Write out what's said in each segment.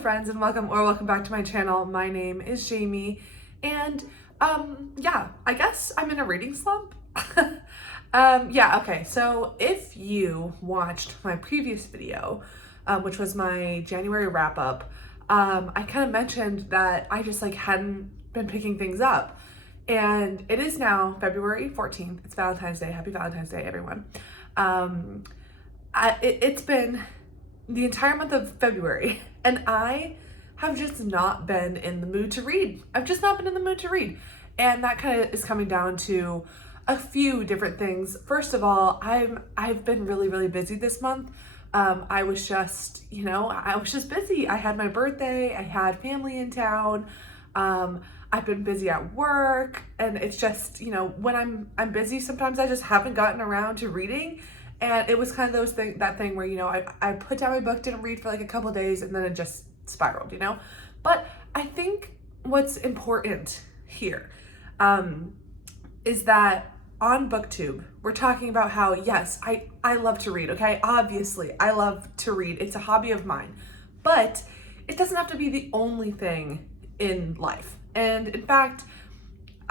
friends, and welcome back to my channel. My name is Jamie, and yeah, I guess I'm in a reading slump. Okay, so if you watched my previous video, which was my January wrap-up, I kind of mentioned that I just hadn't been picking things up, and it is now February 14th. It's Valentine's Day. Happy Valentine's Day, everyone. It's been the entire month of February, and I have just not been in the mood to read. I've just not been in the mood to read. And that kind of is coming down to a few different things. First of all, I've been really busy this month. I was just busy. I had my birthday, I had family in town. I've been busy at work, and it's just, when I'm busy, sometimes I just haven't gotten around to reading. And it was kind of that thing where, I put down my book, didn't read for a couple of days, and then it just spiraled, But I think what's important here is that on BookTube, we're talking about how, yes, I love to read, okay? Obviously, I love to read. It's a hobby of mine. But it doesn't have to be the only thing in life. And in fact,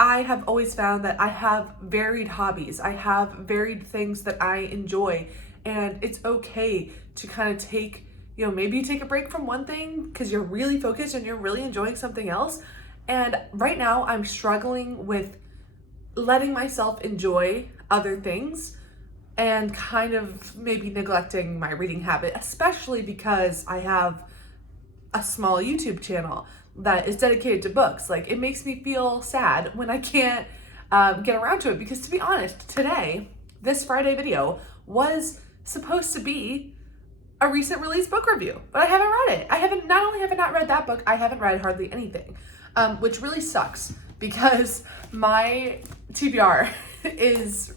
I have always found that I have varied hobbies. I have varied things that I enjoy, and it's okay to kind of take, maybe you take a break from one thing because you're really focused and you're really enjoying something else. And right now I'm struggling with letting myself enjoy other things and kind of maybe neglecting my reading habit, especially because I have a small YouTube channel that is dedicated to books. It makes me feel sad when I can't get around to it, because to be honest, today, this Friday video was supposed to be a recent release book review, but I haven't read it. Not only have I not read that book, I haven't read hardly anything, which really sucks because my TBR is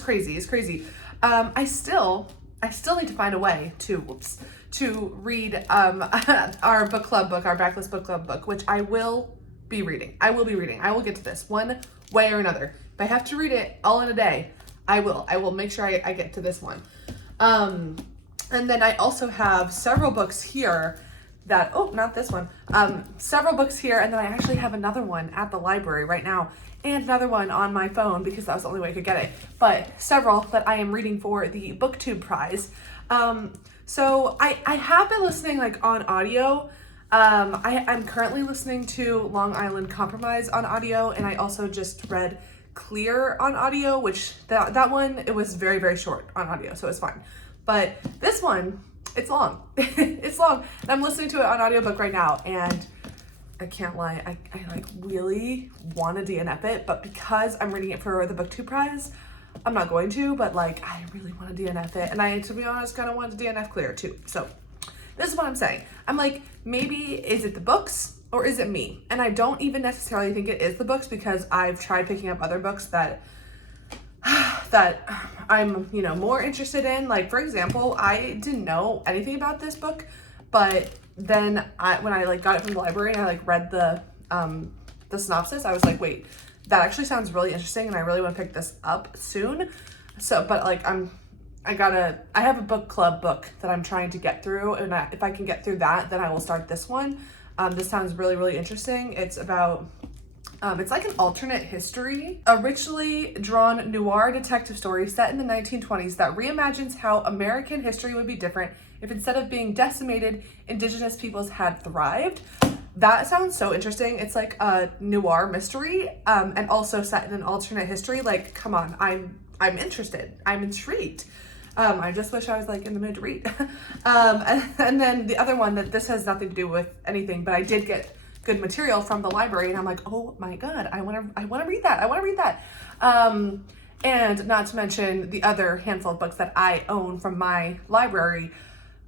crazy. It's crazy. I still need to find a way to read our book club book, our Backlist book club book, which I will be reading. I will get to this one way or another. If I have to read it all in a day, I will. I will make sure I get to this one. And then I also have several books here that, not this one, several books here, and then I actually have another one at the library right now, and another one on my phone because that was the only way I could get it, but several that I am reading for the BookTube prize. So I have been listening on audio. I'm currently listening to Long Island Compromise on audio, and I also just read Clear on audio, which that one, it was very short on audio, so it's fine. But this one, it's long. It's long. And I'm listening to it on audiobook right now, and I can't lie, I really want to DNF it, but because I'm reading it for the BookTube prize, I'm not going to, but I really want to DNF it. And I, to be honest, kind of want to DNF Clear too. So this is what I'm saying. I'm maybe is it the books or is it me? And I don't even necessarily think it is the books, because I've tried picking up other books that I'm, more interested in. For example, I didn't know anything about this book, but then when I got it from the library and I read the synopsis, I was wait, that actually sounds really interesting, and I really want to pick this up soon. So, but I have a book club book that I'm trying to get through, and if I can get through that, then I will start this one. This sounds really interesting. It's about, it's an alternate history, a richly drawn noir detective story set in the 1920s that reimagines how American history would be different if instead of being decimated, indigenous peoples had thrived. That sounds so interesting. It's a noir mystery, and also set in an alternate history. Come on, I'm interested. I'm intrigued. I just wish I was in the mood to read. And then the other one, that this has nothing to do with anything, but I did get good material from the library, and I'm oh my god, I want to read that. And not to mention the other handful of books that I own from my library,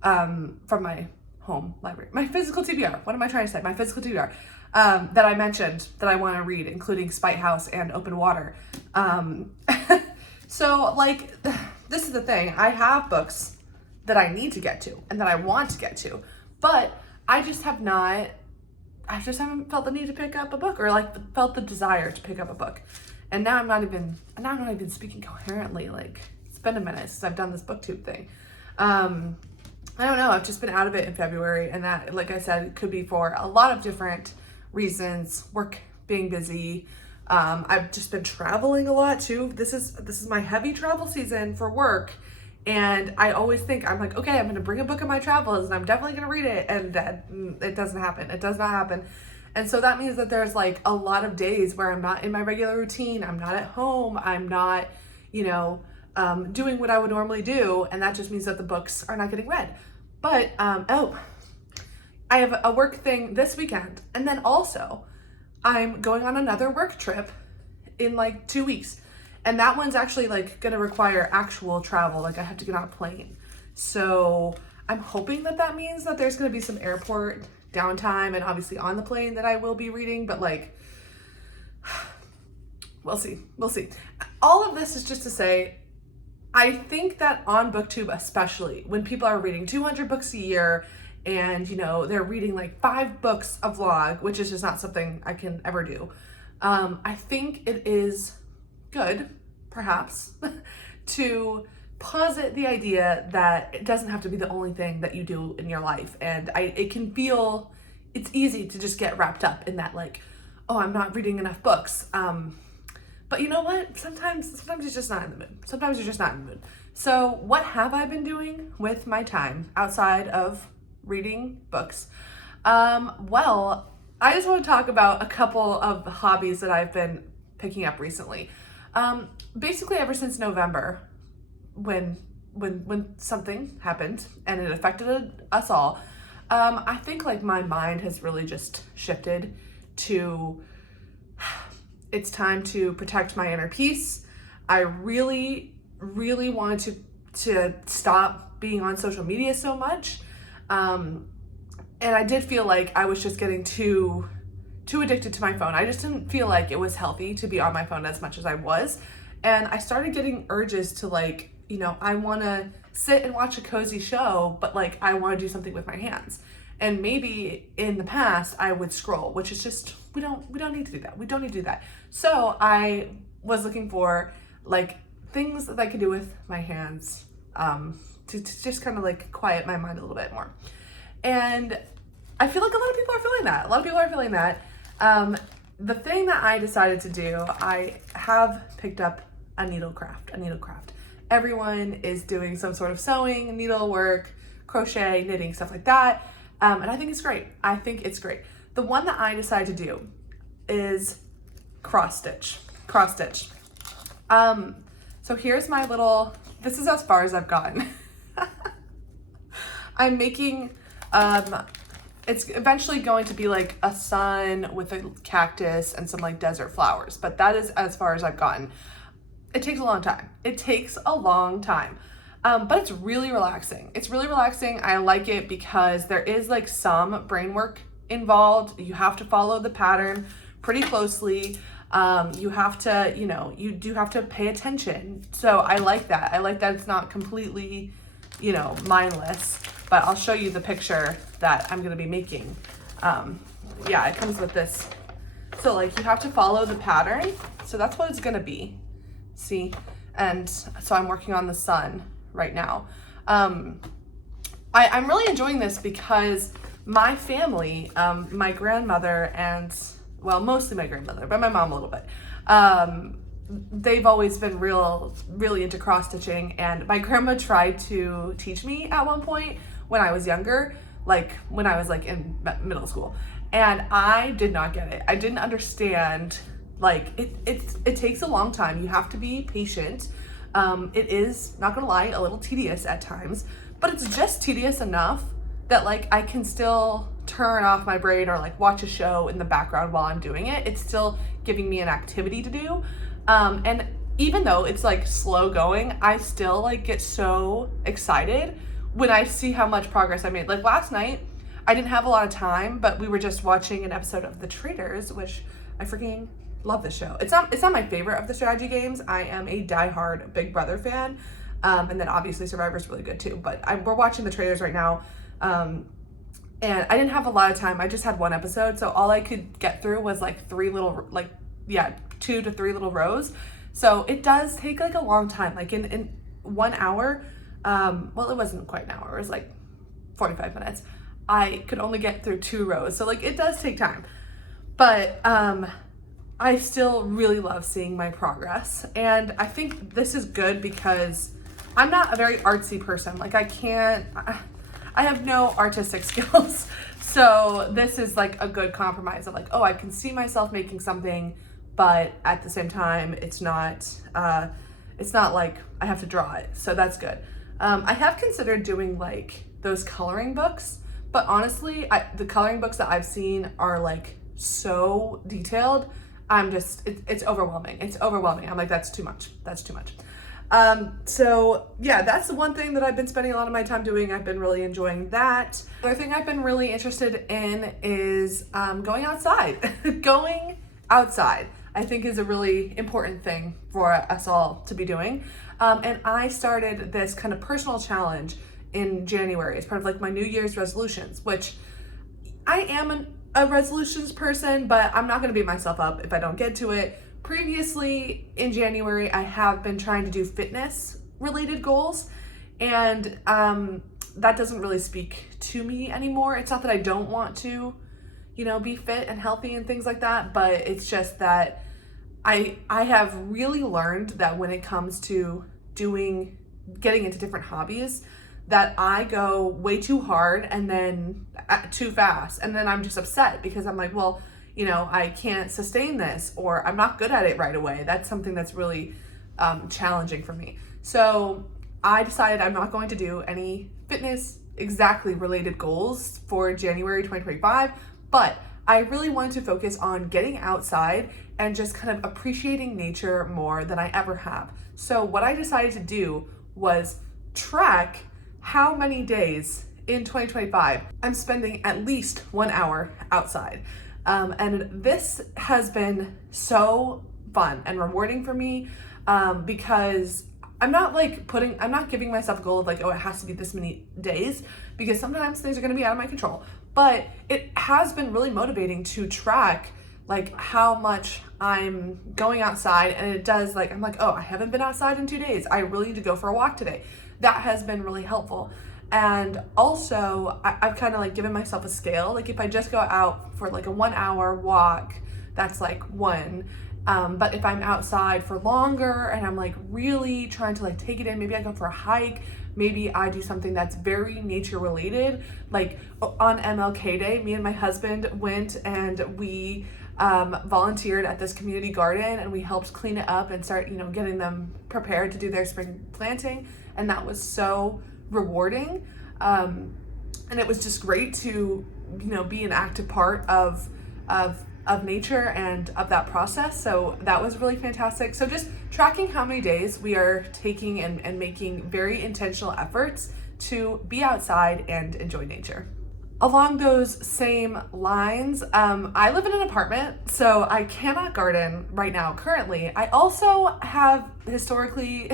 from my home library, my physical TBR. What am I trying to say? My physical TBR, that I mentioned that I want to read, including Spite House and Open Water. So this is the thing. I have books that I need to get to and that I want to get to, but I just haven't felt the need to pick up a book, or felt the desire to pick up a book. And now I'm not even speaking coherently. It's been a minute since I've done this BookTube thing. I don't know, I've just been out of it in February, and that, like I said, could be for a lot of different reasons. Work being busy. I've just been traveling a lot too. This is my heavy travel season for work. And I always think, I'm like, okay, I'm going to bring a book of my travels and I'm definitely going to read it. And it doesn't happen. It does not happen. And so that means that there's like a lot of days where I'm not in my regular routine. I'm not at home. I'm not, doing what I would normally do. And that just means that the books are not getting read. But, I have a work thing this weekend. And then also I'm going on another work trip in like 2 weeks. And that one's actually like gonna require actual travel. Like I have to get on a plane. So I'm hoping that that means that there's gonna be some airport downtime, and obviously on the plane that I will be reading, but like, we'll see. All of this is just to say, I think that on BookTube, especially when people are reading 200 books a year and they're reading like 5 books a vlog, which is just not something I can ever do. I think it is good, perhaps, to posit the idea that it doesn't have to be the only thing that you do in your life. And it's easy to just get wrapped up in that, like, oh, I'm not reading enough books. But you know what? Sometimes you're just not in the mood. Sometimes you're just not in the mood. So what have I been doing with my time outside of reading books? Well, I just want to talk about a couple of hobbies that I've been picking up recently. Basically ever since November, when something happened and it affected us all, I think like my mind has really just shifted to, it's time to protect my inner peace. I really, really wanted to stop being on social media so much. And I did feel like I was just getting too addicted to my phone. I just didn't feel like it was healthy to be on my phone as much as I was. And I started getting urges to like, I want to sit and watch a cozy show, but like I want to do something with my hands. And maybe in the past I would scroll, which is just, we don't need to do that. We don't need to do that. So I was looking for like things that I could do with my hands, to just kind of like quiet my mind a little bit more. And I feel like a lot of people are feeling that. The thing that I decided to do, I have picked up a needlecraft. Everyone is doing some sort of sewing, needlework, crochet, knitting, stuff like that. And I think it's great. The one that I decided to do is cross stitch. So here's my this is as far as I've gotten. I'm making, it's eventually going to be like a sun with a cactus and some like desert flowers, but that is as far as I've gotten. It takes a long time. But it's really relaxing. I like it because there is like some brain work involved. You have to follow the pattern pretty closely. You have to, you do have to pay attention. So I like that. It's not completely, mindless, but I'll show you the picture that I'm going to be making. It comes with this. So like you have to follow the pattern. So that's what it's going to be. See? And so I'm working on the sun right now. I'm really enjoying this because my family, my grandmother and, well, mostly my grandmother, but my mom a little bit, they've always been really into cross stitching, and my grandma tried to teach me at one point when I was younger, like when I was like in middle school, and I did not get it. I didn't understand, like it takes a long time. You have to be patient. It is, not gonna lie, a little tedious at times, but it's just tedious enough that like I can still turn off my brain or like watch a show in the background while I'm doing it. It's still giving me an activity to do. And even though it's like slow going, I still like get so excited when I see how much progress I made. Like last night, I didn't have a lot of time, but we were just watching an episode of The Traitors, which I freaking love this show. It's not my favorite of the strategy games. I am a diehard Big Brother fan. And then obviously Survivor's really good too, but we're watching The Traitors right now. And I didn't have a lot of time. I just had one episode. So all I could get through was like 2 to 3 little rows. So it does take like a long time. Like in 1 hour, well, it wasn't quite an hour. It was like 45 minutes. I could only get through 2 rows. So like it does take time. But I still really love seeing my progress. And I think this is good because I'm not a very artsy person. Like I have no artistic skills. So this is like a good compromise of like, oh, I can see myself making something, but at the same time, it's not like I have to draw it. So that's good. I have considered doing like those coloring books, but honestly, the coloring books that I've seen are like so detailed. It's overwhelming. It's overwhelming. I'm like, that's too much. That's too much. So yeah, that's the one thing that I've been spending a lot of my time doing. I've been really enjoying that. The other thing I've been really interested in is going outside. Going outside, I think, is a really important thing for us all to be doing. And I started this kind of personal challenge in January as part of like my New Year's resolutions, which I am a resolutions person, but I'm not going to beat myself up if I don't get to it. Previously in January, I have been trying to do fitness related goals, and that doesn't really speak to me anymore. It's not that I don't want to, be fit and healthy and things like that, but it's just that I have really learned that when it comes to getting into different hobbies, that I go way too hard and then too fast, and then I'm just upset because I'm like, well, I can't sustain this, or I'm not good at it right away. That's something that's really challenging for me. So I decided I'm not going to do any fitness exactly related goals for January 2025, but I really wanted to focus on getting outside and just kind of appreciating nature more than I ever have. So what I decided to do was track how many days in 2025 I'm spending at least 1 hour outside. And this has been so fun and rewarding for me because I'm not giving myself a goal of like, oh, it has to be this many days, because sometimes things are going to be out of my control. But it has been really motivating to track like how much I'm going outside, and it does, like, I'm like, oh, I haven't been outside in 2 days. I really need to go for a walk today. That has been really helpful. And also I've kind of like given myself a scale. Like if I just go out for like a 1 hour walk, that's like 1. But if I'm outside for longer and I'm like really trying to like take it in, maybe I go for a hike, maybe I do something that's very nature related. Like on MLK Day, me and my husband went and we volunteered at this community garden, and we helped clean it up and start, getting them prepared to do their spring planting. And that was so rewarding. And it was just great to, be an active part of nature and of that process. So that was really fantastic. So just tracking how many days we are taking and making very intentional efforts to be outside and enjoy nature. Along those same lines, I live in an apartment, so I cannot garden right now currently. I also have historically,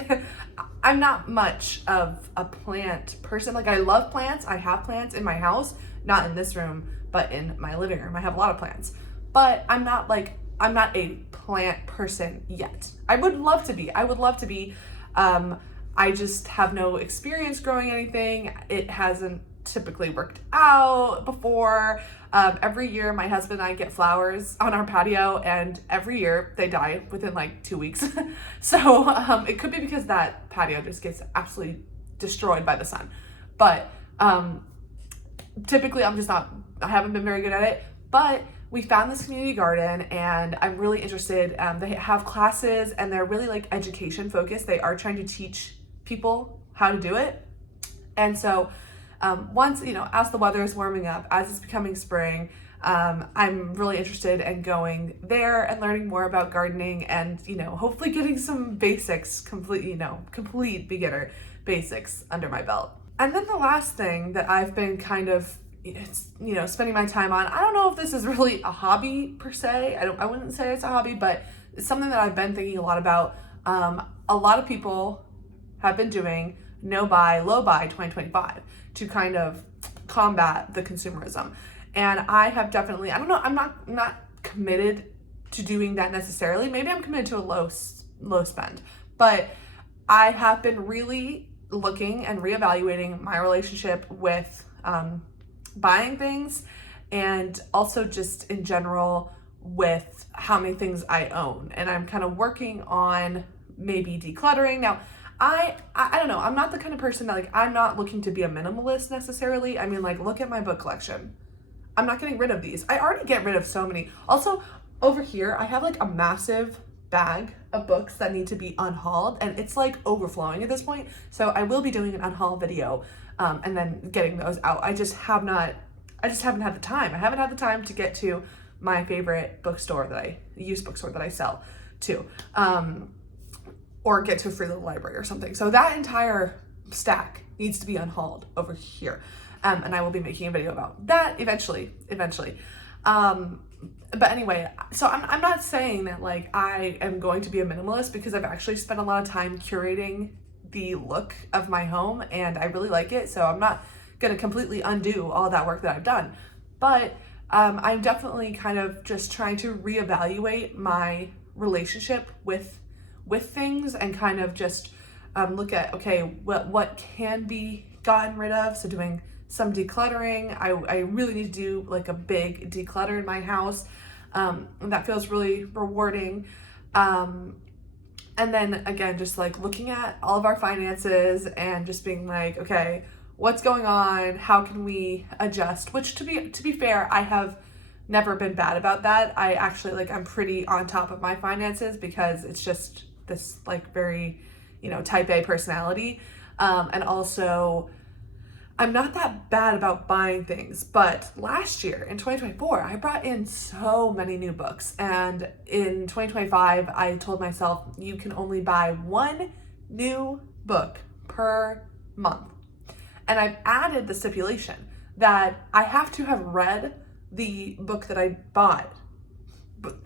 I'm not much of a plant person. Like I love plants. I have plants in my house, not in this room, but in my living room. I have a lot of plants, but I'm not a plant person yet. I would love to be. I just have no experience growing anything. It hasn't typically worked out before. Every year my husband and I get flowers on our patio, and every year they die within like 2 weeks. So it could be because that patio just gets absolutely destroyed by the sun. But typically I haven't been very good at it. But we found this community garden and I'm really interested. They have classes and they're really like education focused. They are trying to teach people how to do it. And so once, as the weather is warming up, as it's becoming spring, I'm really interested in going there and learning more about gardening and, hopefully getting some basics, complete beginner basics under my belt. And then the last thing that I've been kind of, spending my time on, I don't know if this is really a hobby per se. I wouldn't say it's a hobby, but it's something that I've been thinking a lot about. A lot of people have been doing no buy, low buy 2025 to kind of combat the consumerism. And I have definitely, I don't know, I'm not committed to doing that necessarily. Maybe I'm committed to a low spend, but I have been really looking and reevaluating my relationship with buying things, and also just in general with how many things I own. And I'm kind of working on maybe decluttering. Now, I don't know. I'm not the kind of person that, like, I'm not looking to be a minimalist necessarily. I mean, like, look at my book collection. I'm not getting rid of these. I already get rid of so many. Also, over here, I have like a massive bag of books that need to be unhauled, and it's like overflowing at this point. So I will be doing an unhaul video and then getting those out. I just haven't had the time. I haven't had the time to get to my favorite bookstore used bookstore that I sell to, or get to a free little library or something. So that entire stack needs to be unhauled over here. And I will be making a video about that eventually. But anyway, so I'm not saying that like I am going to be a minimalist, because I've actually spent a lot of time curating the look of my home and I really like it. So I'm not going to completely undo all that work that I've done. But I'm definitely kind of just trying to reevaluate my relationship with things, and kind of just look at, okay, what can be gotten rid of. So doing some decluttering. I really need to do like a big declutter in my house. And that feels really rewarding. And then again, just like looking at all of our finances and just being like, okay, what's going on? How can we adjust? Which to be fair, I have never been bad about that. I actually, like, I'm pretty on top of my finances, because it's just this like very, type A personality. And also, I'm not that bad about buying things, but last year in 2024, I brought in so many new books. And in 2025, I told myself, you can only buy one new book per month. And I've added the stipulation that I have to have read the book that I bought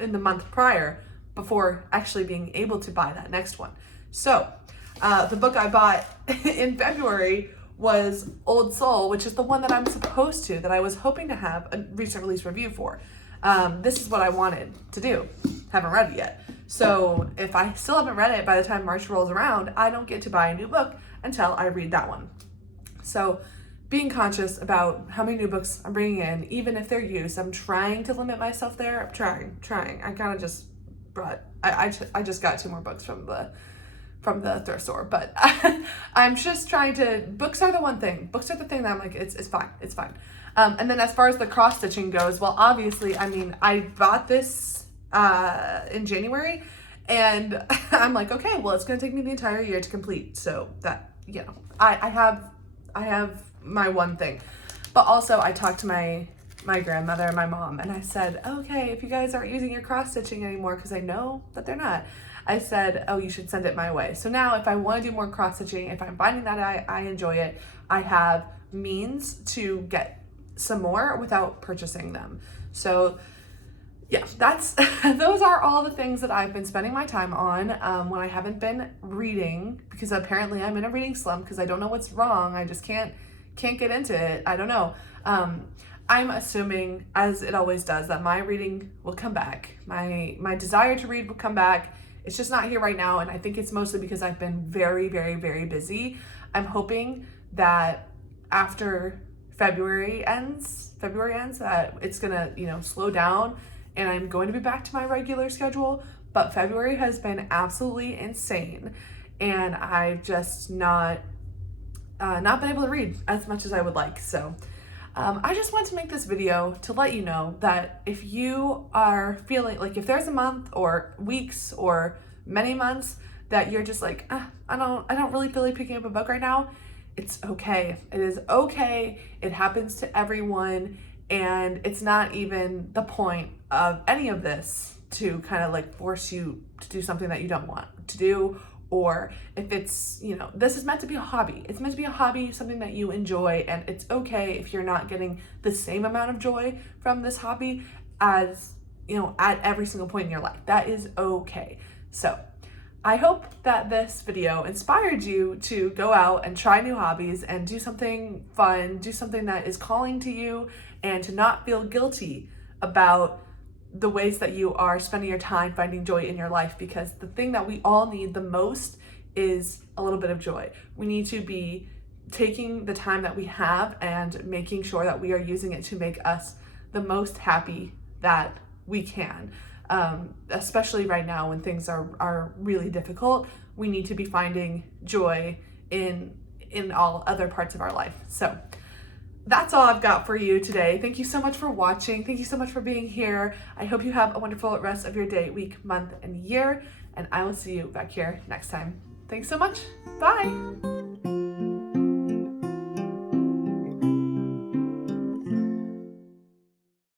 in the month prior before actually being able to buy that next one. So the book I bought in February was Old Soul, which is the one that that I was hoping to have a recent release review for. This is what I wanted to do. Haven't read it yet. So if I still haven't read it by the time March rolls around, I don't get to buy a new book until I read that one. So being conscious about how many new books I'm bringing in, even if they're used, I'm trying to limit myself there. I'm trying. I kind of just I just got 2 more books from the thrift store, but I'm just trying to, books are the thing that I'm like, it's fine. And then as far as the cross stitching goes, well, obviously, I mean, I bought this in January, and I'm like, okay, well, it's going to take me the entire year to complete. So that, I have my one thing. But also I talked to my grandmother and my mom, and I said, okay, if you guys aren't using your cross stitching anymore, because I know that they're not, I said, oh, you should send it my way. So now if I want to do more cross stitching, if I'm finding that I enjoy it, I have means to get some more without purchasing them. So yeah, those are all the things that I've been spending my time on when I haven't been reading, because apparently I'm in a reading slump because I don't know what's wrong. I just can't get into it. I don't know. I'm assuming, as it always does, that my reading will come back. My desire to read will come back. It's just not here right now, and I think it's mostly because I've been very, very, very busy. I'm hoping that after February ends, that it's gonna, slow down, and I'm going to be back to my regular schedule. But February has been absolutely insane, and I've just not been able to read as much as I would like. So I just want to make this video to let you know that if you are feeling like, if there's a month or weeks or many months that you're just like, I don't really feel like picking up a book right now, it's okay. It is okay. It happens to everyone, and it's not even the point of any of this to kind of like force you to do something that you don't want to do. Or if it's, this is meant to be a hobby. It's meant to be a hobby, something that you enjoy, and it's okay if you're not getting the same amount of joy from this hobby as, at every single point in your life. That is okay. So I hope that this video inspired you to go out and try new hobbies and do something fun, do something that is calling to you, and to not feel guilty about the ways that you are spending your time finding joy in your life, because the thing that we all need the most is a little bit of joy. We need to be taking the time that we have and making sure that we are using it to make us the most happy that we can. Especially right now when things are really difficult, we need to be finding joy in all other parts of our life. So that's all I've got for you today. Thank you so much for watching. Thank you so much for being here. I hope you have a wonderful rest of your day, week, month, and year, and I will see you back here next time. Thanks so much. Bye.